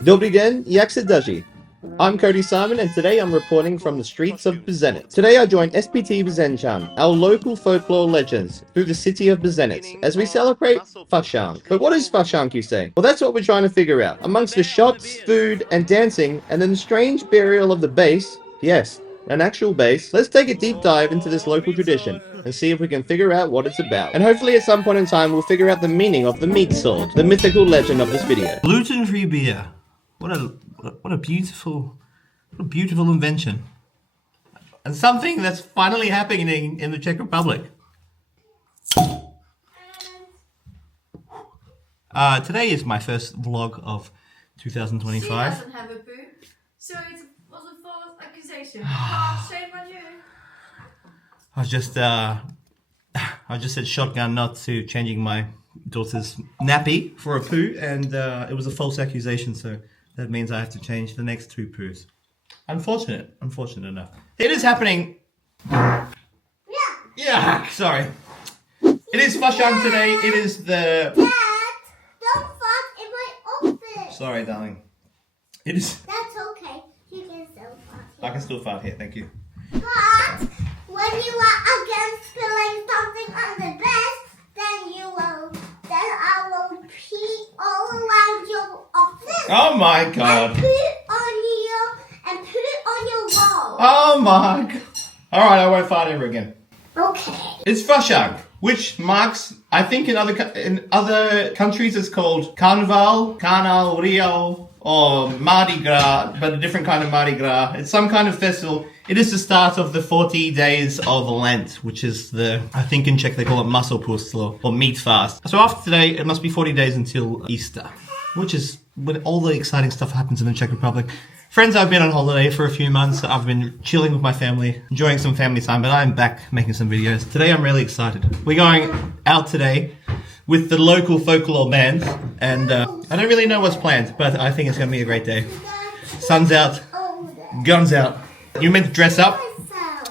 Dobry den, jak se daří? I'm Codey Simon, and today I'm reporting from the streets of Bezenec. Today I join SPT Bezenchan, our local folklore legends, through the city of Bezenec, as we celebrate Fašank. But what is Fašank, you say? Well, that's what we're trying to figure out. Amongst the shots, food, and dancing, and then the strange burial of the bass, yes, an actual bass, let's take a deep dive into this local tradition and see if we can figure out what it's about. And hopefully at some point in time we'll figure out the meaning of the meat sword, the mythical legend of this video. Gluten-free beer. What a beautiful invention. And something that's finally happening in the Czech Republic. Today is my first vlog of 2025. She doesn't have a poo, so it was a false accusation. Shame on you. I just said shotgun not to changing my daughter's nappy for a poo, and it was a false accusation, so that means I have to change the next 2 poos. Unfortunate enough. It is happening. Yeah, sorry. It is Fašank today. It is the... Dad, don't fart in my office. Sorry, darling. It is... That's okay. You can still fart I can still fart here, thank you. But when you are against spilling something on the bed, then I will pee all around your office. Oh my god. And put it on your wall. Oh my god. Alright, I won't fart ever again. Okay. It's Fašank, which marks, I think in other countries it's called Carnival, Carnival, Rio, or Mardi Gras, but a different kind of Mardi Gras. It's some kind of festival. It is the start of the 40 days of Lent, which is I think in Czech they call it Masopust or meat fast. So after today, it must be 40 days until Easter, which is when all the exciting stuff happens in the Czech Republic. Friends, I've been on holiday for a few months. I've been chilling with my family, enjoying some family time, but I'm back making some videos. Today I'm really excited. We're going out today with the local folklore band, and I don't really know what's planned, but I think it's going to be a great day. Sun's out, guns out. You meant to dress up?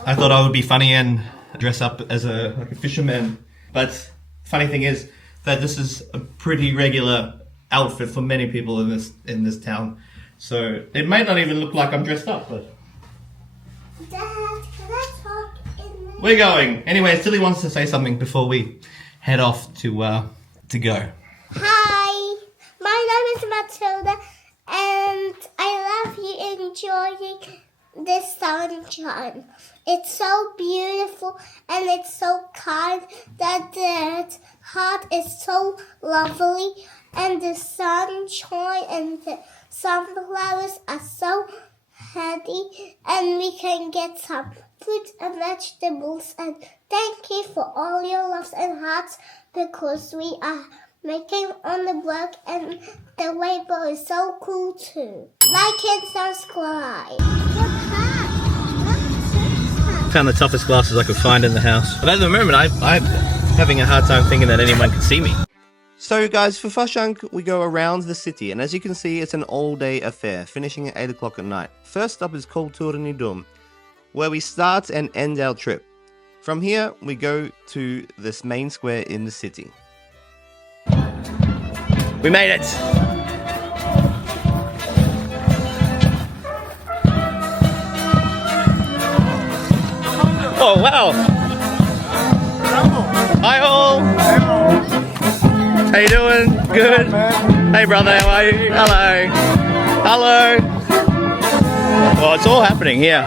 I thought I would be funny and dress up as like a fisherman, but funny thing is that this is a pretty regular outfit for many people in this town. So it may not even look like I'm dressed up, but Dad, can I talk in the... we're going. Anyway, Tilly wants to say something before we head off to go. Hi, my name is Matilda, and I love you enjoying this sunshine. It's so beautiful and it's so kind. The heart is so lovely, and the sunshine and the sunflowers are so healthy, and we can get some fruit and vegetables. And thank you for all your loves and hearts, because we are making on the blog, and the rainbow is so cool too. Like and subscribe. Found the toughest glasses I could find in the house. But at the moment, I'm having a hard time thinking that anyone can see me. So guys, for Fašank, we go around the city, and as you can see, it's an all-day affair, finishing at 8 o'clock at night. First up is Cultury, where we start and end our trip. From here, we go to this main square in the city. We made it! Oh, wow! Hi all! How you doing? Good? Hey brother, how are you? Hello! Hello! Well, it's all happening here.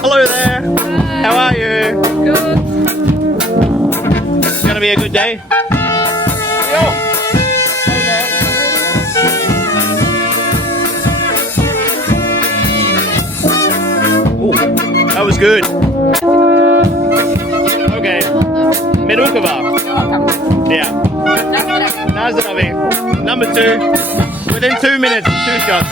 Hello there. How are you? Good. It's gonna be a good day. Ooh, that was good. Okay. Medukova. Yeah. Nazdraví. Number 2. Within 2 minutes, 2 shots.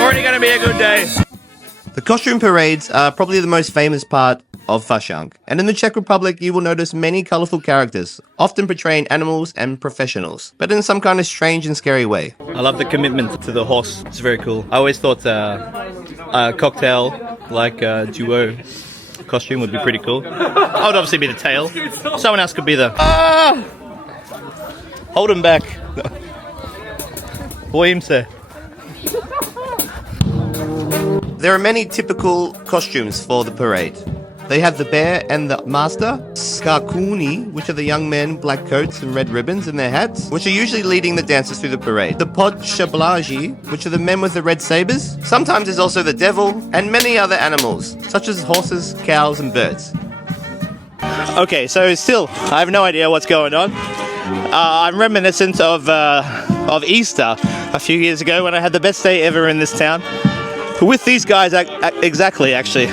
Already gonna be a good day. The costume parades are probably the most famous part of Fašank. And in the Czech Republic, you will notice many colorful characters, often portraying animals and professionals, but in some kind of strange and scary way. I love the commitment to the horse. It's very cool. I always thought a cocktail like a duo costume would be pretty cool. I would obviously be the tail. Someone else could be the... Ah! Hold him back. Boimse. There are many typical costumes for the parade. They have the bear and the master, Skarkuni, which are the young men, black coats and red ribbons in their hats, which are usually leading the dancers through the parade. The Podshablaji, which are the men with the red sabers. Sometimes there's also the devil and many other animals, such as horses, cows and birds. Okay, so still, I have no idea what's going on. I'm reminiscent of Easter a few years ago when I had the best day ever in this town. With these guys, exactly, actually.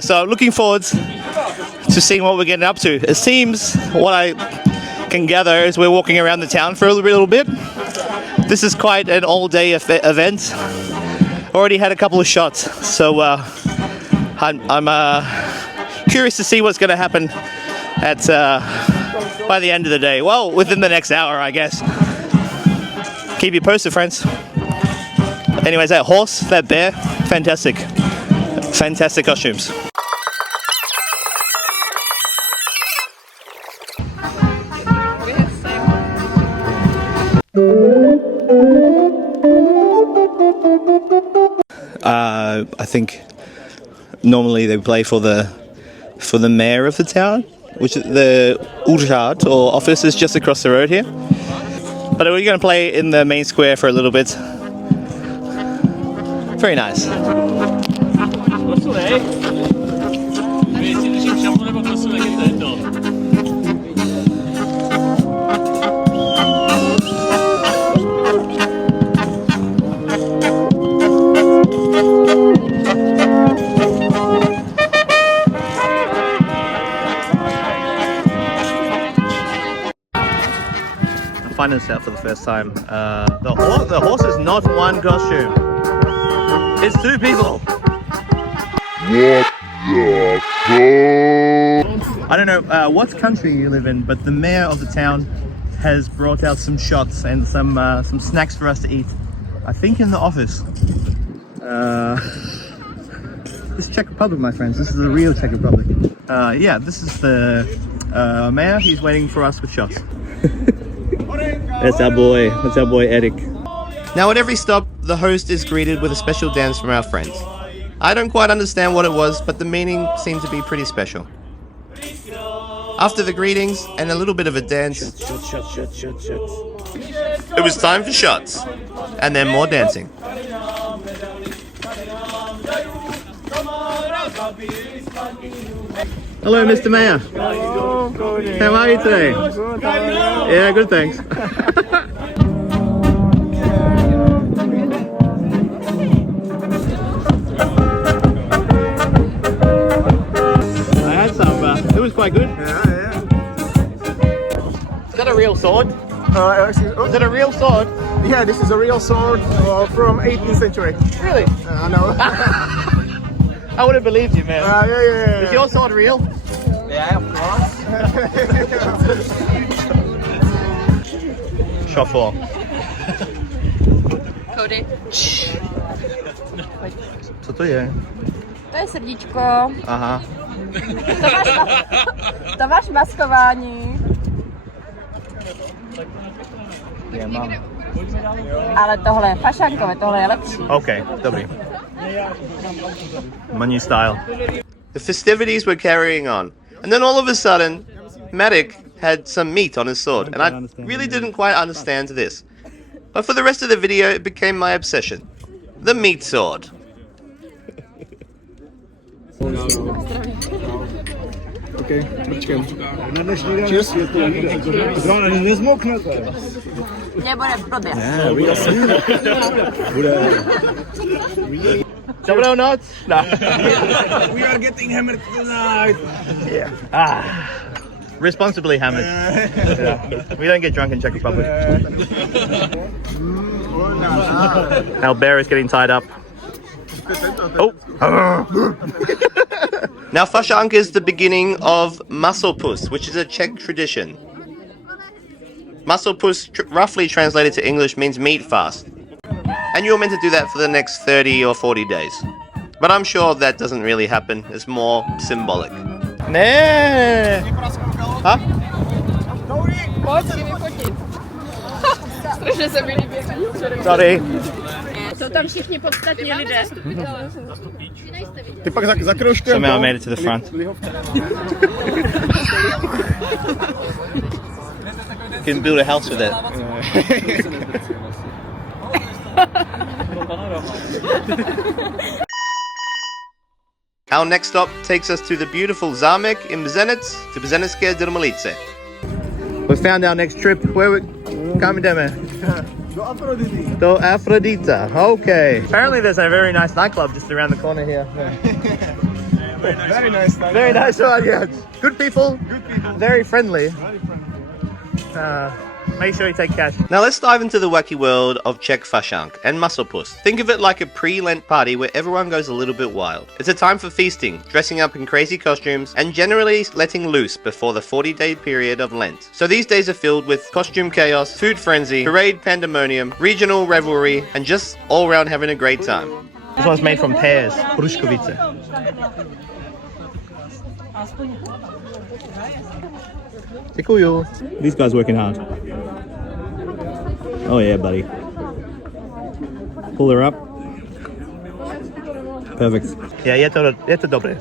So I'm looking forward to seeing what we're getting up to. It seems, what I can gather, is we're walking around the town for a little bit. This is quite an all-day event. Already had a couple of shots, so I'm curious to see what's going to happen at by the end of the day. Well, within the next hour, I guess. Keep you posted, friends. Anyways, that horse, that bear, fantastic. Fantastic costumes. I think normally they play for the mayor of the town, which is the Urshad or office is just across the road here. But we're going to play in the main square for a little bit. Very nice. I'm finding this out for the first time. The horse is not one costume. It's two people. I don't know what country you live in, but the mayor of the town has brought out some shots and some snacks for us to eat. I think in the office. This is Czech Republic, my friends. This is the real Czech Republic. Yeah, this is the mayor. He's waiting for us with shots. That's our boy. That's our boy Eric. Now at every stop, the host is greeted with a special dance from our friends. I don't quite understand what it was, but the meaning seemed to be pretty special. After the greetings and a little bit of a dance, it was time for shots, and then more dancing. Hello, Mr. Mayor. Hello, Codey. How are you today? Good, how are you? Yeah, good, thanks. I had some, it was quite good. Yeah. Is that a real sword? Is it a real sword? Yeah, this is a real sword from 18th century. Really? No. I would have believed you, man. Yeah. Is your sword real? Yeah, of course. Shot 4. Codey. Co to je? To je srdíčko. Aha. To máš maskování. Já mám. Ale tohle je fašankové, tohle je lepší. OK, dobrý. My new style. The festivities were carrying on, and then all of a sudden, Matic had some meat on his sword, and I really didn't quite understand this. But for the rest of the video, it became my obsession. The meat sword. Okay, počkám. Na dnešní den je to nezmoknete. Nebude blbě. Dobrou noc. No. We are getting hammered tonight. Responsibly hammered. Yeah. We don't get drunk in Czech Republic. Our bear is getting tied up. Oh! Now, Fašank is the beginning of Masopust, which is a Czech tradition. Masopust, roughly translated to English, means meat fast. And you're meant to do that for the next 30 or 40 days. But I'm sure that doesn't really happen. It's more symbolic. Ne. Huh? Pojď si vyfotit. Strašně se mi líbí. Sorry. Jsou tam všichni podstatní lidé. Ty pak za kroužkem. Somehow I made it to the front. You can build a house with it. Our next stop takes us to the beautiful Zámek in Bezenec, to Bezenecké Drmalice. We found our next trip. Where we coming down there? To Aphrodita. Okay. Apparently there's a very nice nightclub just around the corner here. Very nice. Very nice one, yeah. Good people. Very friendly. Make sure you take cash. Now let's dive into the wacky world of Czech Fašank and Masopust. Think of it like a pre-Lent party where everyone goes a little bit wild. It's a time for feasting, dressing up in crazy costumes, and generally letting loose before the 40-day period of Lent. So these days are filled with costume chaos, food frenzy, parade pandemonium, regional revelry, and just all around having a great time. This one's made from pears, Pruškovice. These guys working hard. Oh yeah, buddy. Pull her up. Perfect. Yeah, je to dobré.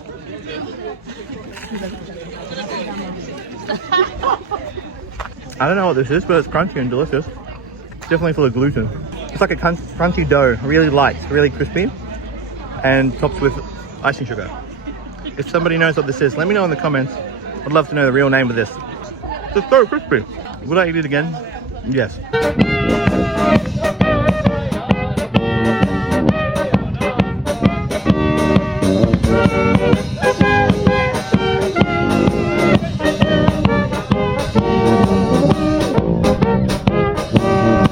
I don't know what this is, but it's crunchy and delicious. It's definitely full of gluten. It's like a crunchy dough, really light, really crispy, and topped with icing sugar. If somebody knows what this is, let me know in the comments. I'd love to know the real name of this. It's so crispy. Would I eat it again? Yes.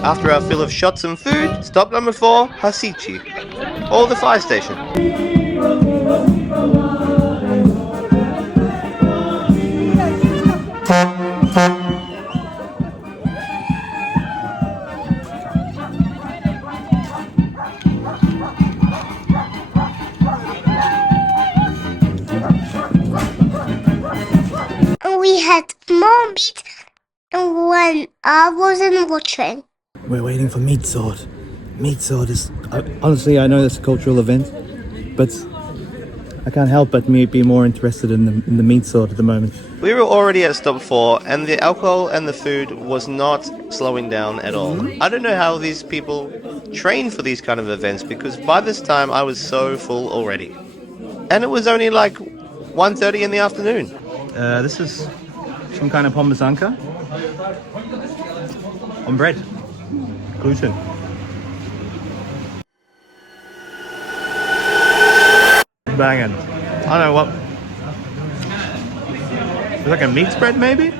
After our fill of shots and food, stop number 4, Hasici, or the fire station. We had more meat when I wasn't watching. We're waiting for meat sword. Meat sword is... honestly, I know that's a cultural event, but I can't help but be more interested in the meat sword at the moment. We were already at stop 4, and the alcohol and the food was not slowing down at all. I don't know how these people train for these kind of events, because by this time I was so full already. And it was only like 1:30 in the afternoon. This is some kind of pomazanka on bread. Gluten. Banging. I don't know what. It's like a meat spread, maybe?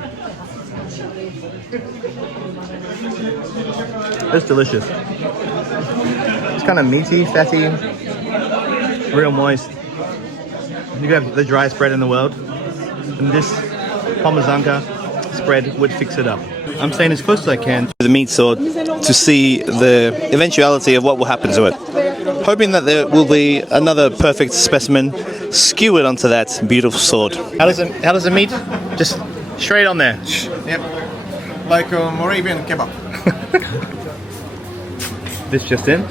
It's delicious. It's kind of meaty, fatty, real moist. You have the driest bread in the world, and this pomazanka spread would fix it up. I'm staying as close as I can to the meat sword to see the eventuality of what will happen to it. Hoping that there will be another perfect specimen skewered onto that beautiful sword. How does the meat? Just straight on there. Yep. Like a Moravian kebab. This just in.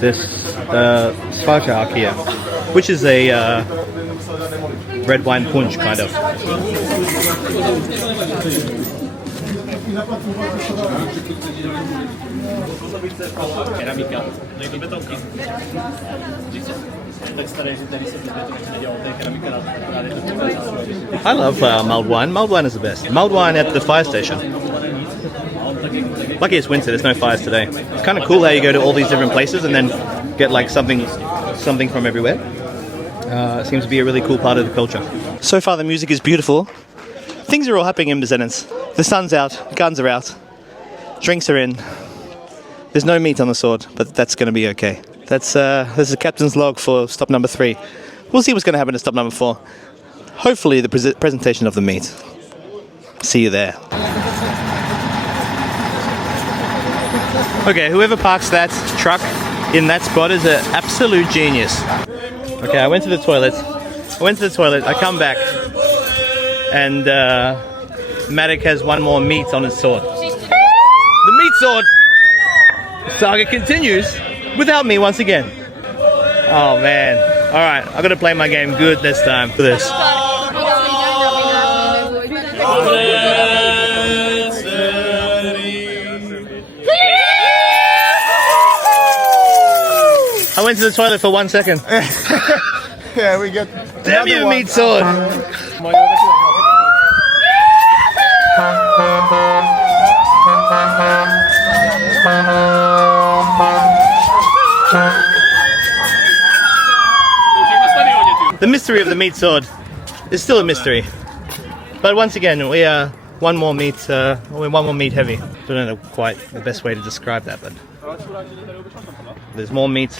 This Fašank here, which is a red wine punch kind of. I love mulled wine. Mulled wine is the best. Mulled wine at the fire station. Lucky it's winter, there's no fires today. It's kind of cool how you go to all these different places and then get like something from everywhere. It seems to be a really cool part of the culture. So far the music is beautiful. Things are all happening in Bezenec. The sun's out, guns are out, drinks are in. There's no meat on the sword, but that's going to be okay. That's the captain's log for stop number 3. we'll see what's going to happen at stop number 4. Hopefully the presentation of the meat. See you there. Okay, whoever parks that truck in that spot is an absolute genius. Okay, I went to the toilet. I come back. And Matic has one more meat on his sword. The meat sword saga continues without me once again. Oh man. Alright, I'm gonna play my game good this time for this. I went to the toilet for 1 second. Yeah, we got. Damn you, meat sword! The mystery of the meat sword is still a mystery. But once again, we are one more meat heavy. Don't know quite the best way to describe that, but there's more meat.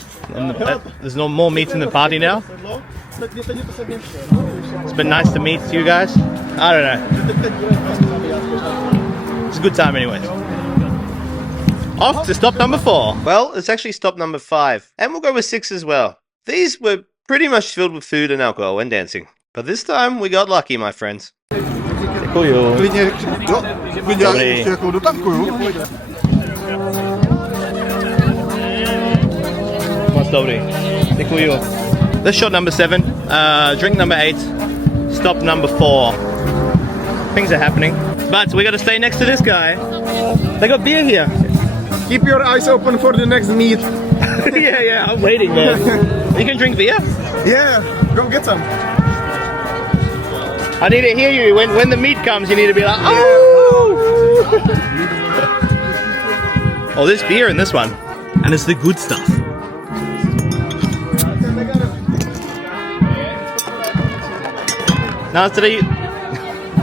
There's no more meat in the party now. It's been nice to meet you guys. I don't know. It's a good time anyways. Off to stop number 4. Well, it's actually stop number 5. And we'll go with 6 as well. These were pretty much filled with food and alcohol and dancing. But this time we got lucky, my friends. Klidně ještě jako dotankuju. This shot number 7, drink number 8, stop number 4. Things are happening. But we gotta stay next to this guy. They got beer here. Keep your eyes open for the next meet. yeah, I'm waiting, man. You can drink beer? Yeah, go get some. I need to hear you. When the meat comes, you need to be like, oh! Oh, there's beer in this one. And it's the good stuff.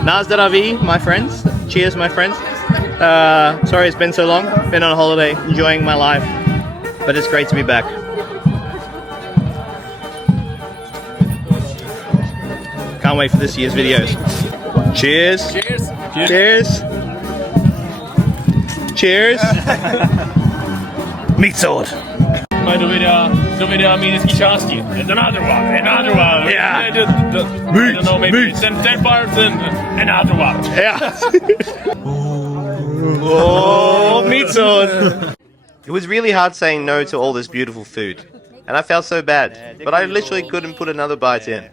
Nazdaravi, my friends. Cheers, my friends. Sorry it's been so long. Been on holiday, enjoying my life. But it's great to be back. Can't wait for this year's videos. Cheers. Cheers. Cheers. Cheers. Meat sword. Do videa mínský části. Another one. Yeah. I don't know, maybe 10 parts and another one. Yeah. Oh, meat sword. It was really hard saying no to all this beautiful food. And I felt so bad. But I literally couldn't put another bite in.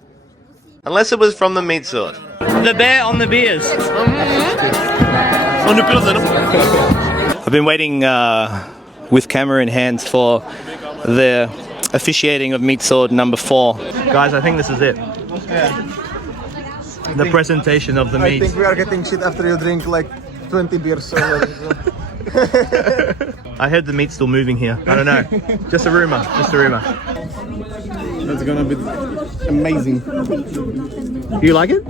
Unless it was from the meat sword. The bear on the beers. On the pilsen. I've been waiting with camera in hand for the officiating of meat sword number 4. Guys, I think this is it. The presentation of the meat. I think we are getting shit after you drink like 20 beers already. So. I heard the meat's still moving here. I don't know. Just a rumor. That's gonna be amazing. You like it?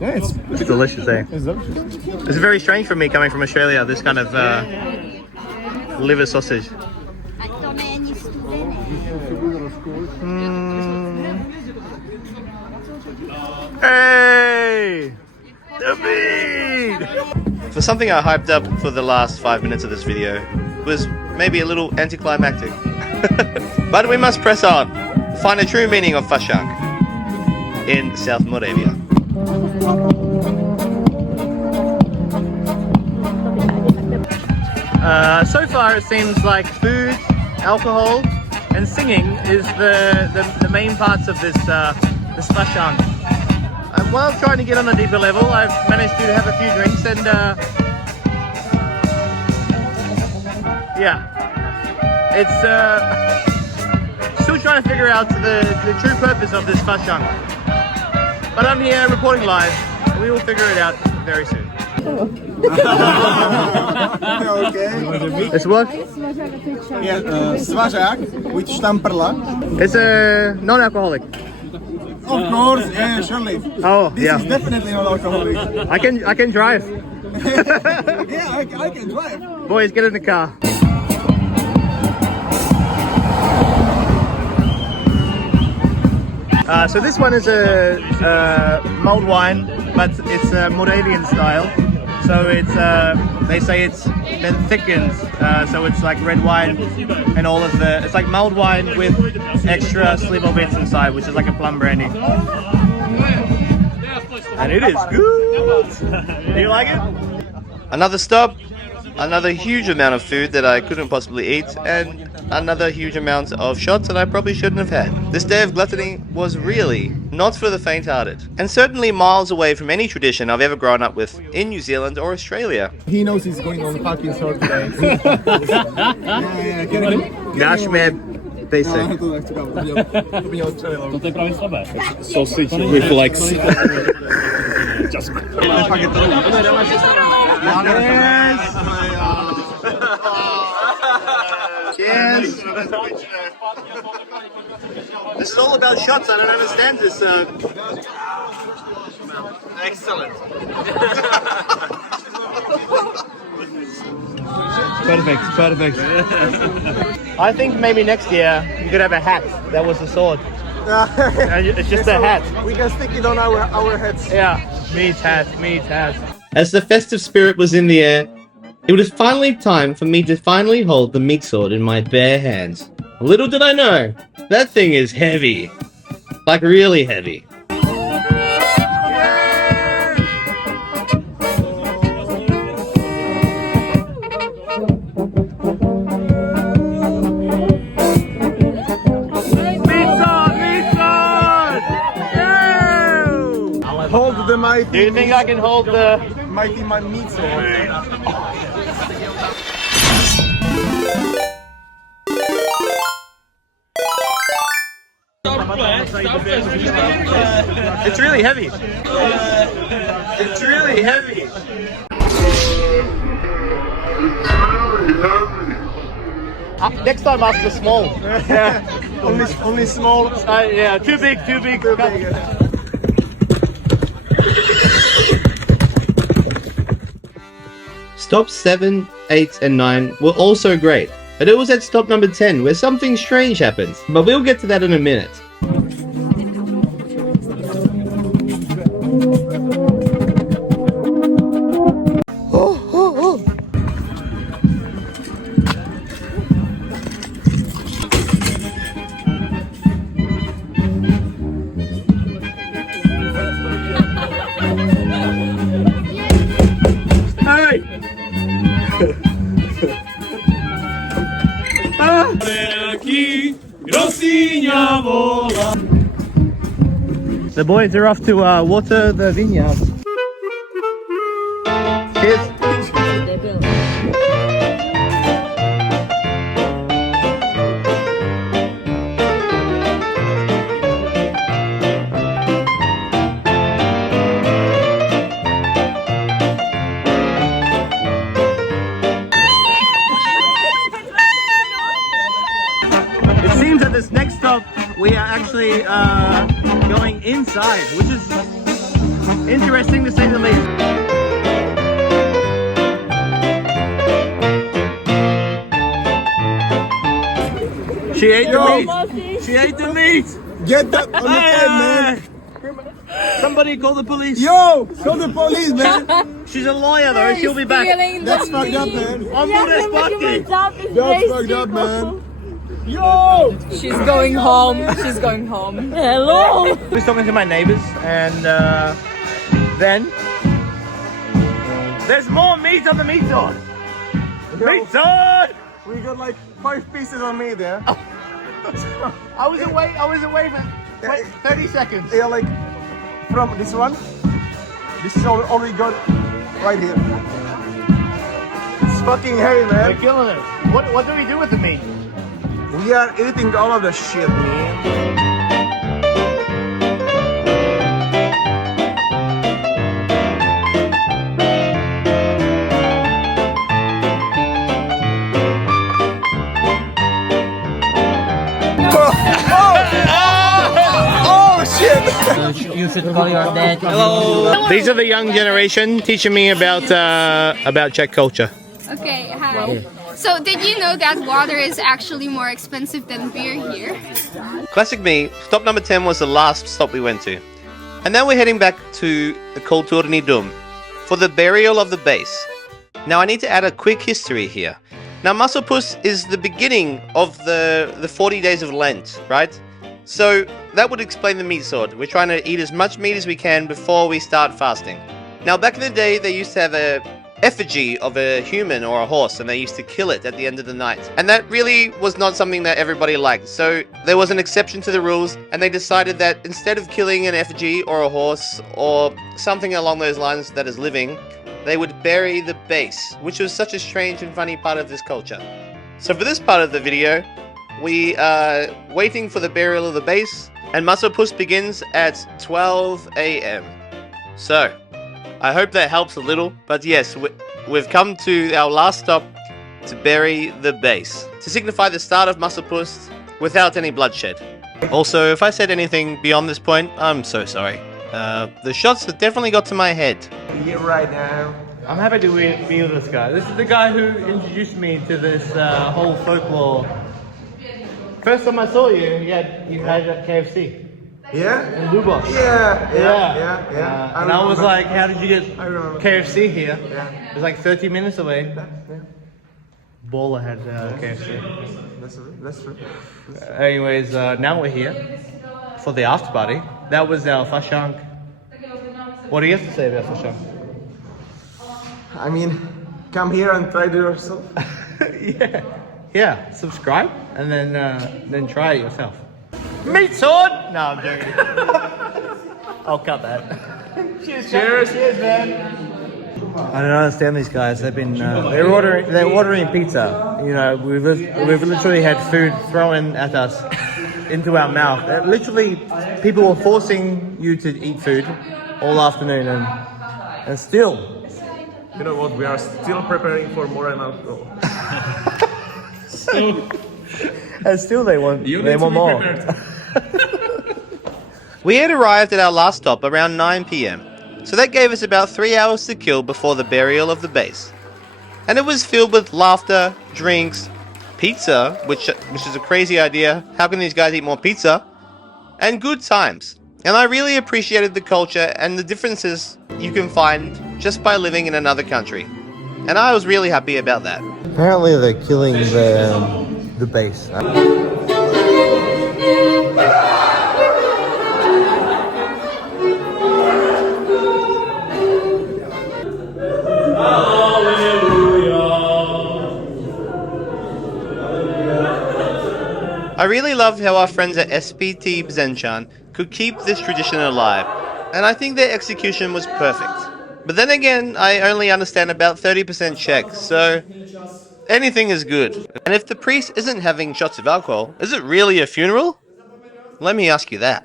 Yeah, it's delicious, eh? It's delicious. It's very strange for me coming from Australia, this kind of liver sausage. Hey! The meat! For something I hyped up for the last 5 minutes of this video was maybe a little anticlimactic. But we must press on. Find a true meaning of Fašank in South Moravia. So far it seems like food, alcohol and singing is the main parts of this Fašank. While trying to get on a deeper level, I've managed to have a few drinks and yeah, it's still trying to figure out the true purpose of this Fašank. But I'm here reporting live, and we will figure it out very soon. Okay. It's what? Yeah, svařák with štamprla. It's a non-alcoholic. Of course, yeah, surely. Oh, This yeah. is definitely not alcoholic. I can drive. Yeah, I can drive. Boys, get in the car. So this one is a mulled wine, but it's Moravian style. So it's they say it's been thickened, so it's like red wine and all of the. It's like mulled wine with extra sliver bits inside, which is like a plum brandy. And it is good. Do you like it? Another stop, another huge amount of food that I couldn't possibly eat, and another huge amount of shots that I probably shouldn't have had. This day of gluttony was really not for the faint-hearted, and certainly miles away from any tradition I've ever grown up with in New Zealand or Australia. He knows he's going on the fucking short today. Náš basic. To je právě slabé. Sausage with legs. Just... Yes. This is all about shots. I don't understand this. Excellent. Perfect. I think maybe next year you could have a hat. That was the sword. It's just a hat. We can stick it on our heads. Yeah. Meat hat. As the festive spirit was in the air, it was finally time for me to finally hold the meat sword in my bare hands. Little did I know, that thing is heavy. Like really heavy. Hold the mighty. Do you think I can hold the mighty meat sword? It's really heavy. It's really heavy. Next time ask for small. only small. Yeah, too big. Stops 7, 8 and 9 were also great, but it was at stop number 10 where something strange happened, but we'll get to that in a minute. The boys are off to water the vineyard. Cheers. It seems at this next stop we are actually going inside, which is interesting to say the least. She ate the meat! She ate the meat! Get that on the head, man! Somebody call the police! Yo! Call the police, man! She's a lawyer though, she'll be back. That's fucked up, man! That's fucked up, man! Yo! She's going home. Hello. I was talking to my neighbors, and then there's more meat on the meat sword. Meat sword! We got like 5 pieces on me there. I was away for 30 seconds. Yeah, like from this one. This is all we got right here. It's fucking heavy, We're man. killing it. What do we do with the meat? We are eating all of the shit, man. You should call your dad. Hello. These are the young generation teaching me about Czech culture. Okay, hi. So did you know that water is actually more expensive than beer here? Classic me, stop number 10 was the last stop we went to. And now we're heading back to the Codey for the burial of the base. Now I need to add a quick history here. Now Musselpuss is the beginning of the 40 days of Lent, right? So that would explain the meat sword. We're trying to eat as much meat as we can before we start fasting. Now back in the day they used to have a effigy of a human or a horse and they used to kill it at the end of the night. And that really was not something that everybody liked. So there was an exception to the rules and they decided that instead of killing an effigy or a horse or something along those lines that is living, they would bury the base, which was such a strange and funny part of this culture. So for this part of the video, we are waiting for the burial of the base and Musselpuss begins at 12 a.m. So I hope that helps a little, but yes, we've come to our last stop to bury the base, to signify the start of Musselpuss without any bloodshed. Also, if I said anything beyond this point, I'm so sorry. The shots have definitely got to my head. Here right now. I'm happy to be with this guy. This is the guy who introduced me to this whole folklore. First time I saw you, you had at KFC. Yeah? In Lubos. Yeah. And I was like, how did you get I remember. KFC here? Yeah. It was like 30 minutes away. Yeah. Baller had KFC. That's true. Anyways, now we're here for the after party. That was our Fašank. What do you have to say about Fašank? I mean, come here and try it yourself. Yeah. Subscribe and then try it yourself. Meat sword! No, I'm joking. I'll cut that. Cheers, man. I don't understand these guys. They've been they're ordering pizza. You know, we've literally had food thrown at us into our mouth. Literally, people were forcing you to eat food all afternoon, and still. You know what? We are still preparing for more and alcohol. And still they want more. We had arrived at our last stop around 9 p.m. So that gave us about 3 hours to kill before the burial of the base. And it was filled with laughter, drinks, pizza, which is a crazy idea. How can these guys eat more pizza? And good times. And I really appreciated the culture and the differences you can find just by living in another country. And I was really happy about that. Apparently they're killing the base. I really loved how our friends at SPT Bzenchan could keep this tradition alive, and I think their execution was perfect. But then again, I only understand about 30% Czech, so anything is good. And if the priest isn't having shots of alcohol, is it really a funeral? Let me ask you that.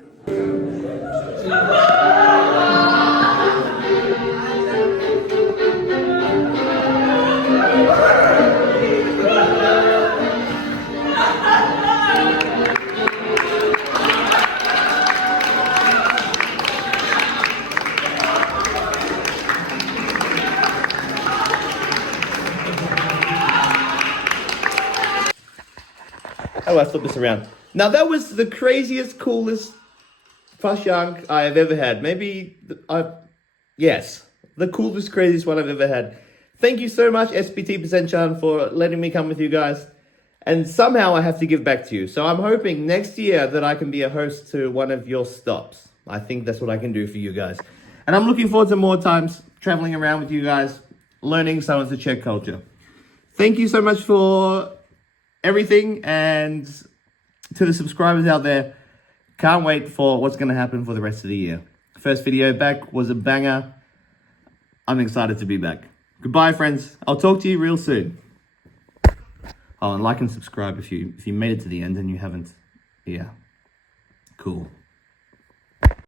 How do I flip this around? Now that was the craziest, coolest Fašank I have ever had. Yes, the coolest, craziest one I've ever had. Thank you so much, SPT Bzenchan, for letting me come with you guys. And somehow I have to give back to you. So I'm hoping next year that I can be a host to one of your stops. I think that's what I can do for you guys. And I'm looking forward to more times traveling around with you guys, learning some of the Czech culture. Thank you so much for everything, and to the subscribers out there, can't wait for what's going to happen for the rest of the year. First video back was a banger. I'm excited to be back. Goodbye, friends. I'll talk to you real soon. Oh, and like and subscribe if you made it to the end and you haven't. Yeah, cool.